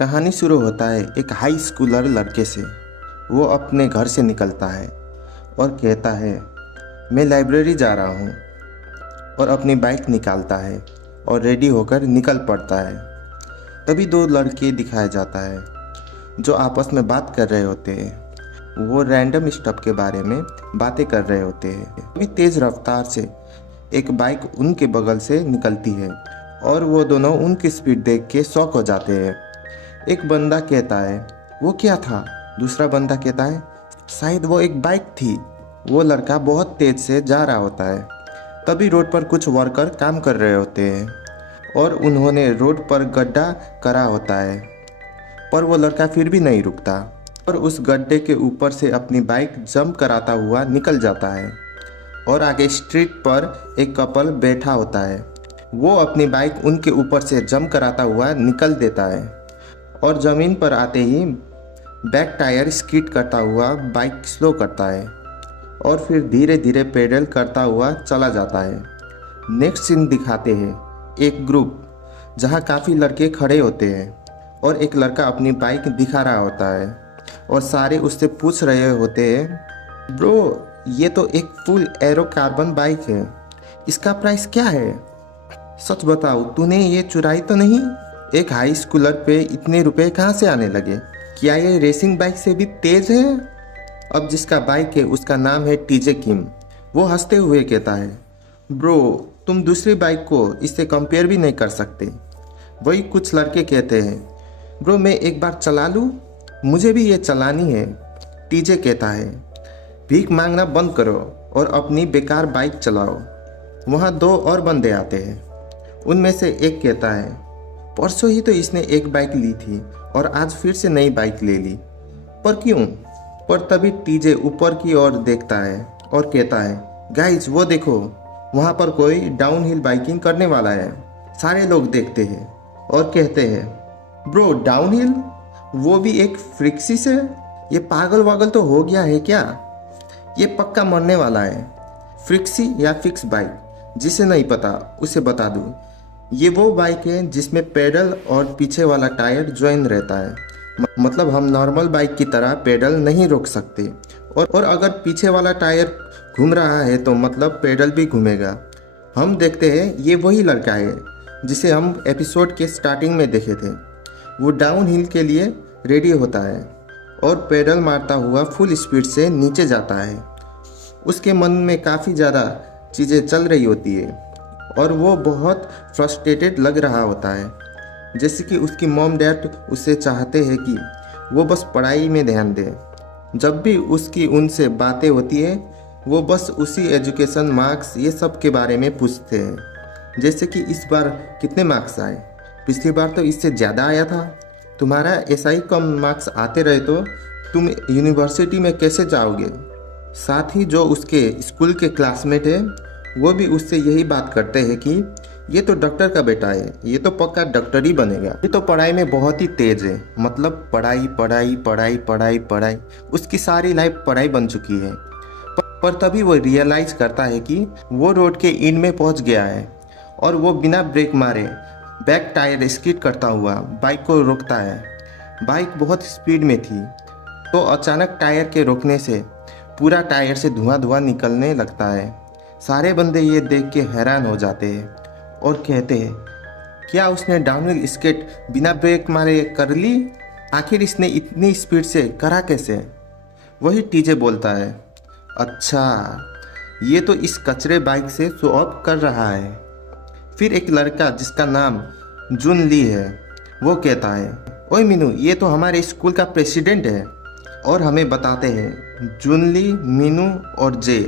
कहानी शुरू होता है एक हाई स्कूलर लड़के से। वो अपने घर से निकलता है और कहता है मैं लाइब्रेरी जा रहा हूँ, और अपनी बाइक निकालता है और रेडी होकर निकल पड़ता है। तभी दो लड़के दिखाया जाता है जो आपस में बात कर रहे होते हैं। वो रैंडम स्टफ के बारे में बातें कर रहे होते हैं। तभी तेज़ रफ्तार से एक बाइक उनके बगल से निकलती है और वो दोनों उनकी स्पीड देख के शॉक हो जाते हैं। एक बंदा कहता है वो क्या था? दूसरा बंदा कहता है शायद वो एक बाइक थी। वो लड़का बहुत तेज से जा रहा होता है। तभी रोड पर कुछ वर्कर काम कर रहे होते हैं और उन्होंने रोड पर गड्ढा करा होता है, पर वो लड़का फिर भी नहीं रुकता और उस गड्ढे के ऊपर से अपनी बाइक जंप कराता हुआ निकल जाता है। और आगे स्ट्रीट पर एक कपल बैठा होता है। वो अपनी बाइक उनके ऊपर से जंप कराता हुआ निकल देता है और ज़मीन पर आते ही बैक टायर स्किड करता हुआ बाइक स्लो करता है और फिर धीरे धीरे पेडल करता हुआ चला जाता है। नेक्स्ट सीन दिखाते हैं एक ग्रुप जहां काफ़ी लड़के खड़े होते हैं और एक लड़का अपनी बाइक दिखा रहा होता है और सारे उससे पूछ रहे होते हैं ब्रो ये तो एक फुल एरो कार्बन बाइक है, इसका प्राइस क्या है? सच बताओ तूने ये चुराई तो नहीं? एक हाई स्कूलर पे इतने रुपए कहाँ से आने लगे? क्या ये रेसिंग बाइक से भी तेज है? अब जिसका बाइक है उसका नाम है टीजे किम। वो हंसते हुए कहता है ब्रो तुम दूसरी बाइक को इससे कंपेयर भी नहीं कर सकते। वही कुछ लड़के कहते हैं ब्रो मैं एक बार चला लूँ, मुझे भी ये चलानी है। टीजे कहता है भीख मांगना बंद करो और अपनी बेकार बाइक चलाओ। वहाँ दो और बंदे आते हैं। उनमें से एक कहता है परसों ही तो इसने एक बाइक ली थी और आज फिर से नई बाइक ले ली, पर क्यों? पर तभी टीजे ऊपर की ओर देखता है और कहता है गाइस वो देखो वहाँ पर कोई डाउनहिल बाइकिंग करने वाला है। सारे लोग देखते हैं और कहते हैं ब्रो डाउनहिल, वो भी एक फ्रिक्सी से? ये पागल वागल तो हो गया है क्या? ये पक्का मरने वाला है। फ्रिक्सी या फिक्स बाइक, जिसे नहीं पता उसे बता दूँ, ये वो बाइक है जिसमें पेडल और पीछे वाला टायर ज्वाइन रहता है। मतलब हम नॉर्मल बाइक की तरह पेडल नहीं रोक सकते और अगर पीछे वाला टायर घूम रहा है तो मतलब पेडल भी घूमेगा। हम देखते हैं ये वही लड़का है जिसे हम एपिसोड के स्टार्टिंग में देखे थे। वो डाउन हिल के लिए रेडी होता है और पेडल मारता हुआ फुल स्पीड से नीचे जाता है। उसके मन में काफ़ी ज़्यादा चीज़ें चल रही होती है और वो बहुत फ्रस्ट्रेटेड लग रहा होता है। जैसे कि उसकी मॉम डैड उससे चाहते हैं कि वो बस पढ़ाई में ध्यान दे। जब भी उसकी उनसे बातें होती है वो बस उसी एजुकेशन मार्क्स ये सब के बारे में पूछते हैं। जैसे कि इस बार कितने मार्क्स आए? पिछली बार तो इससे ज़्यादा आया था। तुम्हारा ऐसा ही कम मार्क्स आते रहे तो तुम यूनिवर्सिटी में कैसे जाओगे? साथ ही जो उसके स्कूल के क्लासमेट है वो भी उससे यही बात करते हैं कि ये तो डॉक्टर का बेटा है, ये तो पक्का डॉक्टर ही बनेगा। ये तो पढ़ाई में बहुत ही तेज है, मतलब पढ़ाई पढ़ाई पढ़ाई पढ़ाई पढ़ाई, उसकी सारी लाइफ पढ़ाई बन चुकी है। पर तभी वो रियलाइज करता है कि वो रोड के एंड में पहुंच गया है और वो बिना ब्रेक मारे बैक टायर स्किड करता हुआ बाइक को रोकता है। बाइक बहुत स्पीड में थी तो अचानक टायर के रोकने से पूरा टायर से धुआं धुआं निकलने लगता है। सारे बंदे ये देख के हैरान हो जाते हैं और कहते हैं क्या उसने डाउनहिल स्केट बिना ब्रेक मारे कर ली? आखिर इसने इतनी स्पीड से करा कैसे? वही टीजे बोलता है अच्छा ये तो इस कचरे बाइक से शो ऑफ कर रहा है। फिर एक लड़का जिसका नाम जुन ली है वो कहता है ओए मीनू ये तो हमारे स्कूल का प्रेसिडेंट है। और हमें बताते हैं जुन ली, मीनू और जे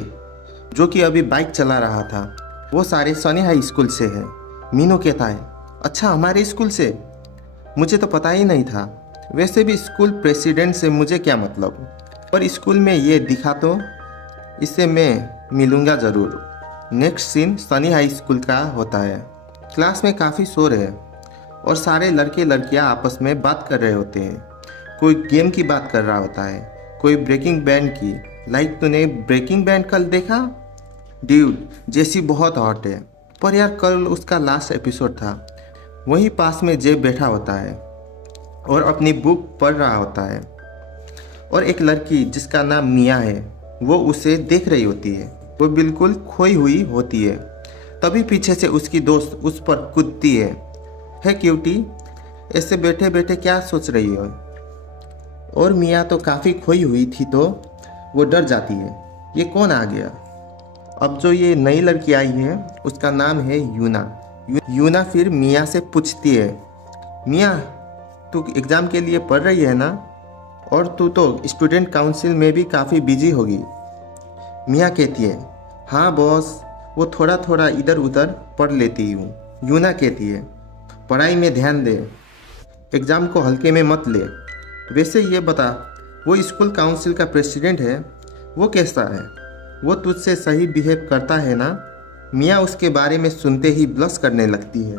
जो कि अभी बाइक चला रहा था वो सारे सनी हाई स्कूल से हैं। मीनू कहता है अच्छा हमारे स्कूल से? मुझे तो पता ही नहीं था। वैसे भी स्कूल प्रेसिडेंट से मुझे क्या मतलब, पर स्कूल में ये दिखा तो इससे मैं मिलूँगा ज़रूर। Next scene Sunny high school का होता है। क्लास में काफ़ी शोर है और सारे लड़के लड़कियां आपस में बात कर रहे होते हैं। कोई गेम की बात कर रहा होता है, कोई ब्रेकिंग बैंड की। लाइक तूने ब्रेकिंग बैंड कल देखा? ड्यूड जेसी बहुत हॉट है, पर यार कल उसका लास्ट एपिसोड था। वहीं पास में जे बैठा होता है और अपनी बुक पढ़ रहा होता है और एक लड़की जिसका नाम मिया है वो उसे देख रही होती है। वो बिल्कुल खोई हुई होती है। तभी पीछे से उसकी दोस्त उस पर कूदती है। हे क्यूटी, ऐसे बैठे बैठे क्या सोच रही हो? और मिया तो काफ़ी खोई हुई थी तो वो डर जाती है। ये कौन आ गया? अब जो ये नई लड़की आई है उसका नाम है यूना। यूना फिर मिया से पूछती है, मिया तू एग्ज़ाम के लिए पढ़ रही है ना? और तू तो स्टूडेंट काउंसिल में भी काफ़ी बिजी होगी। मिया कहती है, हाँ बॉस, वो थोड़ा थोड़ा इधर उधर पढ़ लेती हूँ। यूना कहती है, पढ़ाई में ध्यान दे, एग्ज़ाम को हल्के में मत ले। वैसे ये बता, वो स्कूल काउंसिल का प्रेसिडेंट है, वो कैसा है? वो तुझसे सही बिहेव करता है ना? मिया उसके बारे में सुनते ही ब्लश करने लगती है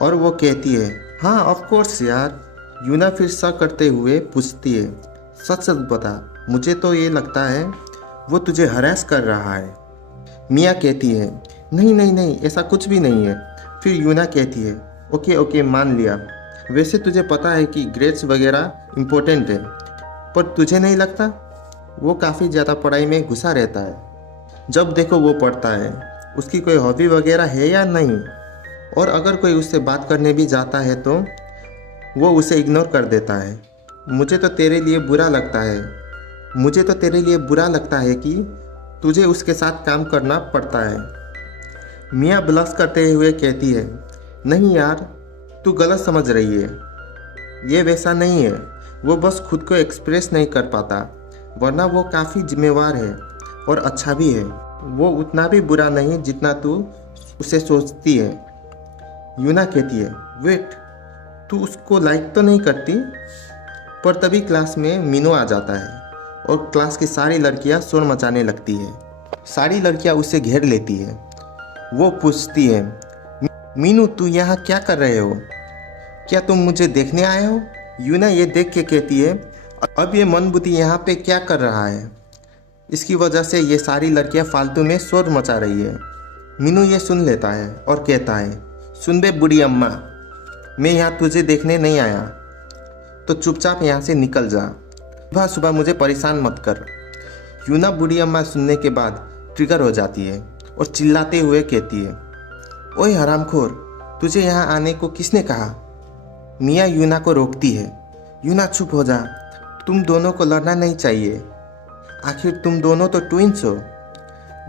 और वो कहती है, हाँ ऑफ कोर्स यार। यूना फिर शक करते हुए पूछती है, सच सच बता, मुझे तो ये लगता है वो तुझे हरास कर रहा है। मिया कहती है, नहीं नहीं नहीं, ऐसा कुछ भी नहीं है। फिर यूना कहती है, ओके ओके मान लिया। वैसे तुझे पता है कि ग्रेड्स वगैरह इम्पोर्टेंट है, पर तुझे नहीं लगता वो काफ़ी ज़्यादा पढ़ाई में घुसा रहता है? जब देखो वो पढ़ता है। उसकी कोई हॉबी वगैरह है या नहीं? और अगर कोई उससे बात करने भी जाता है तो वो उसे इग्नोर कर देता है। मुझे तो तेरे लिए बुरा लगता है कि तुझे उसके साथ काम करना पड़ता है। मिया ब्लश करते हुए कहती है, नहीं यार, तू गलत समझ रही है। ये वैसा नहीं है, वो बस खुद को एक्सप्रेस नहीं कर पाता, वरना वो काफ़ी जिम्मेवार है और अच्छा भी है। वो उतना भी बुरा नहीं जितना तू उसे सोचती है। यूना कहती है, वेट, तू उसको लाइक तो नहीं करती? पर तभी क्लास में मीनू आ जाता है और क्लास की सारी लड़कियां शोर मचाने लगती है। सारी लड़कियां उसे घेर लेती है। वो पूछती है, मीनू तू यहाँ क्या कर रहे हो? क्या तुम मुझे देखने आए हो? यूना ये देख के कहती है, अब ये मनबुद्धि यहाँ पे क्या कर रहा है? इसकी वजह से ये सारी लड़कियाँ फालतू में शोर मचा रही है। मीनू ये सुन लेता है और कहता है, सुन बे बूढ़ी अम्मा, मैं यहाँ तुझे देखने नहीं आया, तो चुपचाप यहाँ से निकल जा। सुबह सुबह मुझे परेशान मत कर। यूना बूढ़ी अम्मा सुनने के बाद ट्रिगर हो जाती है और चिल्लाते हुए कहती है, ओए हरामखोर, तुझे यहाँ आने को किसने कहा? मिया यूना को रोकती है। यूना चुप हो जा, तुम दोनों को लड़ना नहीं चाहिए, आखिर तुम दोनों तो ट्विंस हो।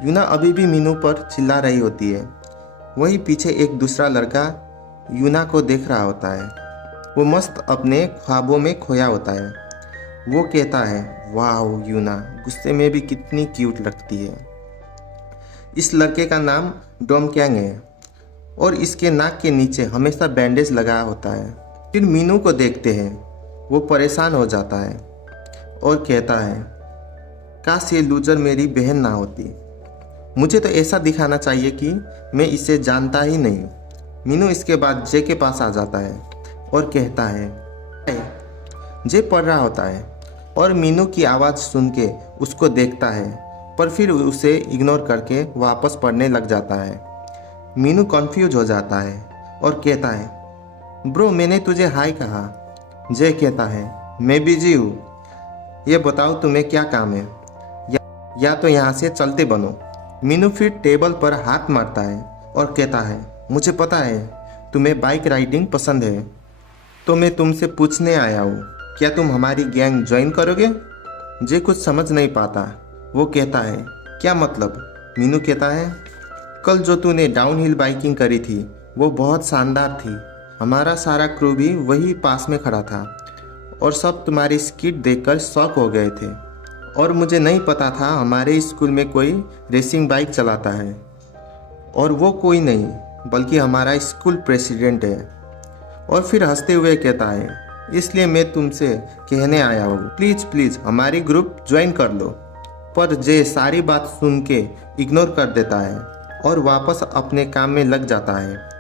यूना अभी भी मीनू पर चिल्ला रही होती है। वहीं पीछे एक दूसरा लड़का यूना को देख रहा होता है। वो मस्त अपने ख्वाबों में खोया होता है। वो कहता है, वाह यूना गुस्से में भी कितनी क्यूट लगती है। इस लड़के का नाम डोमक्यांग है और इसके नाक के नीचे हमेशा बैंडेज लगा होता है। फिर मीनू को देखते हैं, वो परेशान हो जाता है और कहता है, काश ये लूजर मेरी बहन ना होती। मुझे तो ऐसा दिखाना चाहिए कि मैं इसे जानता ही नहीं। मीनू इसके बाद जे के पास आ जाता है और कहता है, जे पढ़ रहा होता है और मीनू की आवाज़ सुन के उसको देखता है, पर फिर उसे इग्नोर करके वापस पढ़ने लग जाता है। मीनू कन्फ्यूज हो जाता है और कहता है, ब्रो मैंने तुझे हाय कहा। जय कहता है, मैं बिजी हूँ, ये बताओ तुम्हें क्या काम है, या तो यहाँ से चलते बनो। मीनू फिर टेबल पर हाथ मारता है और कहता है, मुझे पता है तुम्हें बाइक राइडिंग पसंद है, तो मैं तुमसे पूछने आया हूँ, क्या तुम हमारी गैंग ज्वाइन करोगे? जय कुछ समझ नहीं पाता। वो कहता है, क्या मतलब? मीनू कहता है, कल जो तूने डाउनहिल बाइकिंग करी थी वो बहुत शानदार थी। हमारा सारा क्रू भी वही पास में खड़ा था और सब तुम्हारी स्किट देखकर शॉक हो गए थे। और मुझे नहीं पता था हमारे स्कूल में कोई रेसिंग बाइक चलाता है, और वो कोई नहीं बल्कि हमारा स्कूल प्रेसिडेंट है। और फिर हंसते हुए कहता है, इसलिए मैं तुमसे कहने आया हूँ, प्लीज़ प्लीज़ हमारी ग्रुप ज्वाइन कर लो। पर जे सारी बात सुन के इग्नोर कर देता है और वापस अपने काम में लग जाता है।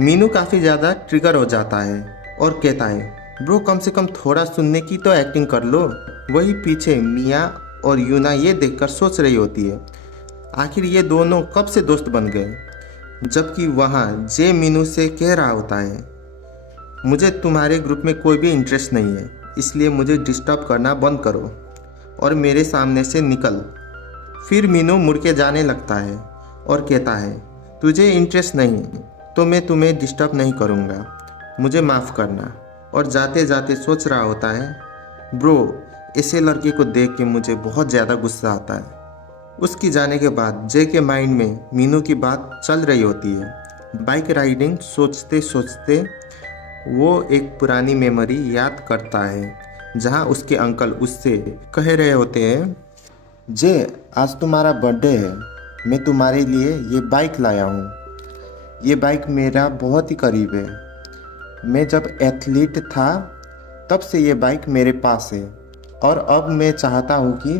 मीनू काफ़ी ज़्यादा ट्रिगर हो जाता है और कहता है, ब्रो कम से कम थोड़ा सुनने की तो एक्टिंग कर लो। वही पीछे मिया और यूना ये देखकर सोच रही होती है, आखिर ये दोनों कब से दोस्त बन गए। जबकि वहाँ जे मीनू से कह रहा होता है, मुझे तुम्हारे ग्रुप में कोई भी इंटरेस्ट नहीं है, इसलिए मुझे डिस्टर्ब करना बंद करो और मेरे सामने से निकल। फिर मीनू मुड़ के जाने लगता है और कहता है, तुझे इंटरेस्ट नहीं तो मैं तुम्हें डिस्टर्ब नहीं करूँगा, मुझे माफ़ करना। और जाते जाते सोच रहा होता है, ब्रो ऐसे लड़के को देख के मुझे बहुत ज़्यादा गुस्सा आता है। उसकी जाने के बाद जे के माइंड में मीनू की बात चल रही होती है। बाइक राइडिंग सोचते सोचते वो एक पुरानी मेमोरी याद करता है, जहाँ उसके अंकल उससे कह रहे होते हैं, जे आज तुम्हारा बर्थडे है, मैं तुम्हारे लिए ये बाइक लाया हूँ। ये बाइक मेरा बहुत ही करीब है। मैं जब एथलीट था तब से ये बाइक मेरे पास है और अब मैं चाहता हूँ कि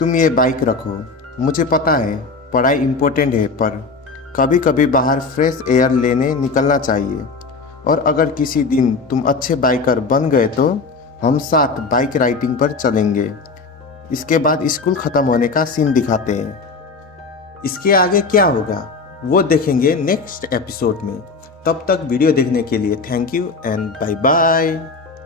तुम ये बाइक रखो। मुझे पता है पढ़ाई इम्पोर्टेंट है, पर कभी कभी बाहर फ्रेश एयर लेने निकलना चाहिए। और अगर किसी दिन तुम अच्छे बाइकर बन गए तो हम साथ बाइक राइडिंग पर चलेंगे। इसके बाद स्कूल ख़त्म होने का सीन दिखाते हैं। इसके आगे क्या होगा वो देखेंगे नेक्स्ट एपिसोड में। तब तक वीडियो देखने के लिए thank you and bye bye.